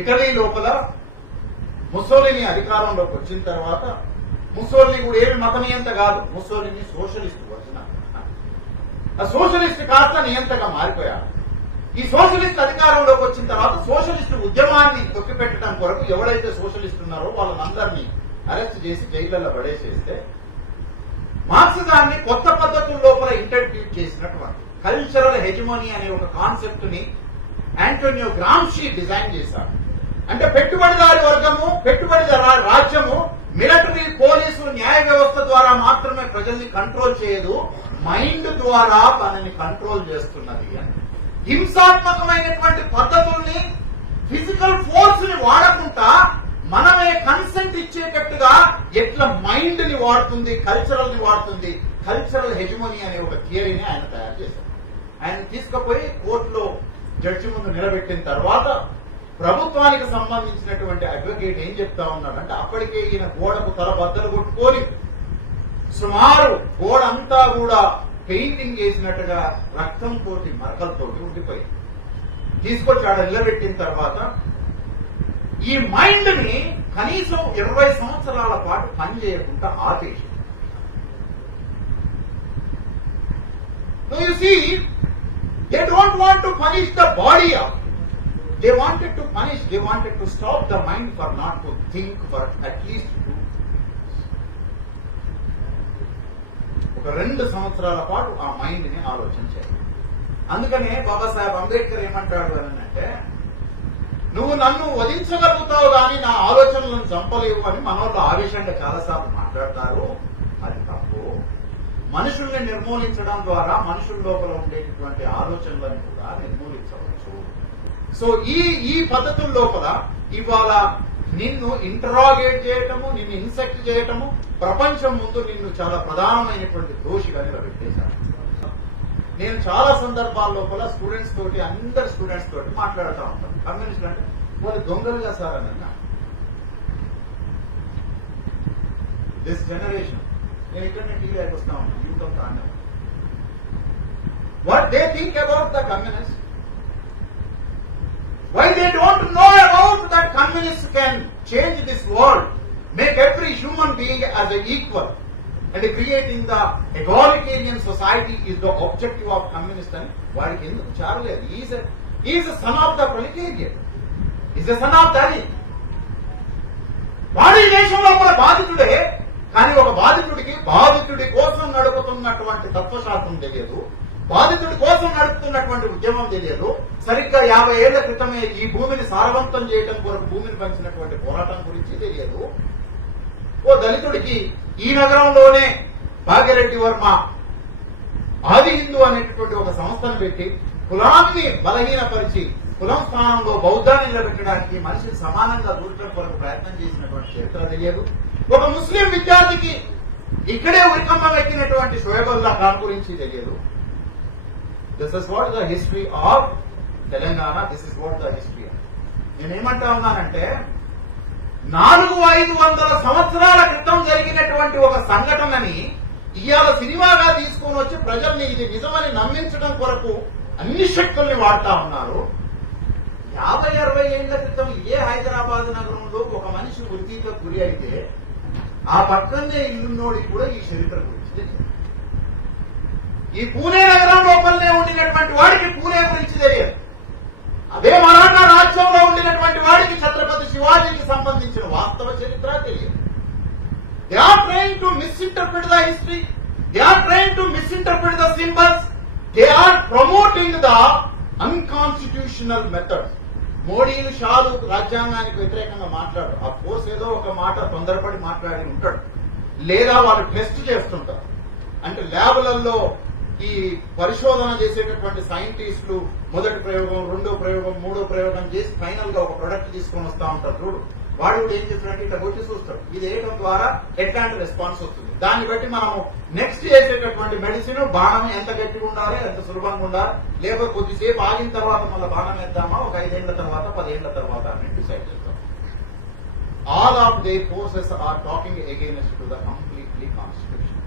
Italy లోపల Mussolini అధికారంలోకి వచ్చిన తర్వాత ముస్సోలిని కూడా ఏమి మత నియంత కాదు, ముస్సోలిని సోషలిస్ట్ వచ్చిన ఆ సోషలిస్ట్ కాస్త నియంతగా మారిపోయాడు. ఈ సోషలిస్ట్ అధికారంలోకి వచ్చిన తర్వాత సోషలిస్ట్ ఉద్యమాన్ని తొక్కిపెట్టడం కొరకు ఎవరైతే సోషలిస్ట్ ఉన్నారో వాళ్ళందరినీ అరెస్ట్ చేసి జైళ్లలో పడేసేస్తే మార్క్సిజాన్ని కొత్త పద్ధతుల లోపల ఇంట్రడ్యూస్ చేసినటువంటి కల్చరల్ హెజిమోనీ అనే ఒక కాన్సెప్ట్ ని ఆంటోనియో గ్రాంషి డిజైన్ చేశారు. అంటే పెట్టుబడిదారి వర్గము, పెట్టుబడిదారు రాజ్యము మిలిటరీ, పోలీసు, న్యాయ వ్యవస్థ ద్వారా మాత్రమే ప్రజల్ని కంట్రోల్ చేయదు, మైండ్ ద్వారా తనని కంట్రోల్ చేస్తున్నది అని. హింసాత్మకమైనటువంటి పద్ధతుల్ని, ఫిజికల్ ఫోర్స్ ని వాడకుండా మనమే కన్సెంట్ ఇచ్చేటట్టుగా ఎట్లా మైండ్ ని వాడుతుంది, కల్చరల్ ని వాడుతుంది, కల్చరల్ హెజిమోనీ అనే ఒక థియరీని ఆయన తయారు చేశారు. ఆయన తీసుకుపోయి కోర్టులో జడ్జి ముందు నిలబెట్టిన తర్వాత ప్రభుత్వానికి సంబంధించినటువంటి అడ్వకేట్ ఏం చెప్తా ఉన్నాడంటే, అప్పటికే ఈయన గోడకు తల బద్దలు కొట్టుకొని సుమారు గోడ అంతా కూడా పెయింటింగ్ చేసినట్టుగా రక్తంతోటి మరకలతోటి ఉండిపోయింది. తీసుకొచ్చి ఆడ నిలబెట్టిన తర్వాత ఈ మైండ్ ని కనీసం 20 సంవత్సరాల పాటు పనిచేయకుండా ఆపేసి, So you see, they don't want to punish the body up. They wanted to punish, they wanted to stop the mind for not to think for at least 2 years. ఒక 2 సంవత్సరాల పాటు ఆ మైండ్ ని ఆలోచించారు. అందుకనే బాబాసాహెబ్ అంబేద్కర్ ఏమంటాడు అని అంటే, నువ్వు నన్ను వధించగలుగుతావు కానీ నా ఆలోచనలను చంపలేవు అని మనోళ్ళు ఆవేశంగా చాలాసార్లు మాట్లాడతారు. అది తప్పు. మనుషుల్ని నిర్మూలించడం ద్వారా మనుషుల లోపల ఉండేటటువంటి ఆలోచనలను కూడా నిర్మూలించవచ్చు. సో ఈ పద్ధతుల లోపల ఇవాళ నిన్ను ఇంటరాగేట్ చేయటము, నిన్ను ఇన్సెక్ట్ చేయటము, ప్రపంచం ముందు నిన్ను చాలా ప్రధానమైనటువంటి దోషిగా నిలబెట్టేశారు. నేను చాలా సందర్భాల లోపల స్టూడెంట్స్ తోటి, అందరు స్టూడెంట్స్ తోటి మాట్లాడుతూ ఉంటాను. కమ్యూనిస్టులు అంటే వాళ్ళు దొంగలుగా సార్ అని అన్నా. దిస్ జనరేషన్, నేను ఇక్కడ టీవీ అయితే వస్తా ఉన్నాను, youth of the what they think about the communist, why they don't know about that communists can change this world, make every human being as an equal, and creating the egalitarian society is the objective of communist అని వాడికి ఎందుకు చారలేదు. Is son of the proletarian, is the son of Dalit. వాడి దేశంలో కూడా బాధితుడే, కానీ ఒక బాధితుడికి బాధితుడి కోసం నడుపుతున్నటువంటి తత్వశాస్త్రం తెలియదు, బాధితుడి కోసం నడుపుతున్నటువంటి ఉద్యమం తెలియదు. సరిగ్గా 50 ఏళ్ల క్రితమే ఈ భూమిని సారవంతం చేయడం కొరకు భూమిని పంచినటువంటి పోరాటం గురించి తెలియదు. ఓ దళితుడికి ఈ నగరంలోనే భాగ్యరెడ్డి వర్మ ఆది హిందూ అనేటటువంటి ఒక సంస్థను పెట్టి కులాన్ని బలహీనపరిచి కులం స్థానంలో బౌద్ధాన్ని నిలబెట్టడానికి మనిషిని సమానంగా దూరటం కొరకు ప్రయత్నం చేసినటువంటి చరిత్ర తెలియదు. ఒక ముస్లిం విద్యార్థికి ఇక్కడే ఉరికంబం ఎక్కినటువంటి షోయబుల్లా ఖాన్ గురించి తెలియదు. This is what the history of Telangana, this is what the history. నేనేమంటా ఉన్నానంటే, 400-500 సంవత్సరాల క్రితం జరిగినటువంటి ఒక సంఘటనని ఇవాళ సినిమాగా తీసుకొని వచ్చి ప్రజల్ని ఇది నిజమని నమ్మించడం కొరకు అన్ని శక్తుల్ని వాడుతా ఉన్నారు. 50-60 ఏళ్ల క్రితం ఇదే హైదరాబాద్ నగరంలో ఒక మనిషి ఉరితీకి గురి అయితే ఆ పక్కనే ఇల్లున్నోడికి కూడా ఈ చరిత్ర గురించి తెలియదు. ఈ పూణే నగరం లోపలనే ఉండినటువంటి వాడికి పూణే గురించి తెలియదు. అదే మరాఠా రాజ్యంలో ఉండినటువంటి వాడికి ఛత్రపతి శివాజీకి సంబంధించిన వాస్తవ చరిత్ర తెలియదు. They are trying to misinterpret the history, they are trying to misinterpret the symbols, they are promoting the unconstitutional methods. మోడీలు, షాలు రాజ్యాంగానికి వ్యతిరేకంగా మాట్లాడు, ఆ కోర్స్ ఏదో ఒక మాట తొందరపడి మాట్లాడి ఉంటాడు, లేదా వాళ్ళు టెస్ట్ చేస్తుంటారు. అంటే ల్యాబ్లలో ఈ పరిశోధన చేసేటటువంటి సైంటిస్టులు మొదటి ప్రయోగం, రెండో ప్రయోగం, మూడో ప్రయోగం చేసి ఫైనల్ గా ఒక ప్రొడక్ట్ తీసుకొని వస్తా ఉంటారు. చూడు, వాడు ఏం చేస్తున్నట్టు ఇట్లా కొట్టి చూస్తాడు, ఇది వేయడం ద్వారా ఎట్లాంటి రెస్పాన్స్ వస్తుంది. దాన్ని బట్టి మనము నెక్స్ట్ చేసేటటువంటి మెడిసిన్ బాణం ఎంత గట్టిగా ఉండాలి, ఎంత సులభంగా ఉండాలి, లేకపోతే కొద్దిసేపు ఆగిన తర్వాత మళ్ళీ బాణం వేద్దామా, ఒక 5 ఏళ్ల తర్వాత 10 ఏళ్ల తర్వాత అని డిసైడ్ చేస్తాం. All of they forces are talking against to the completely constitution.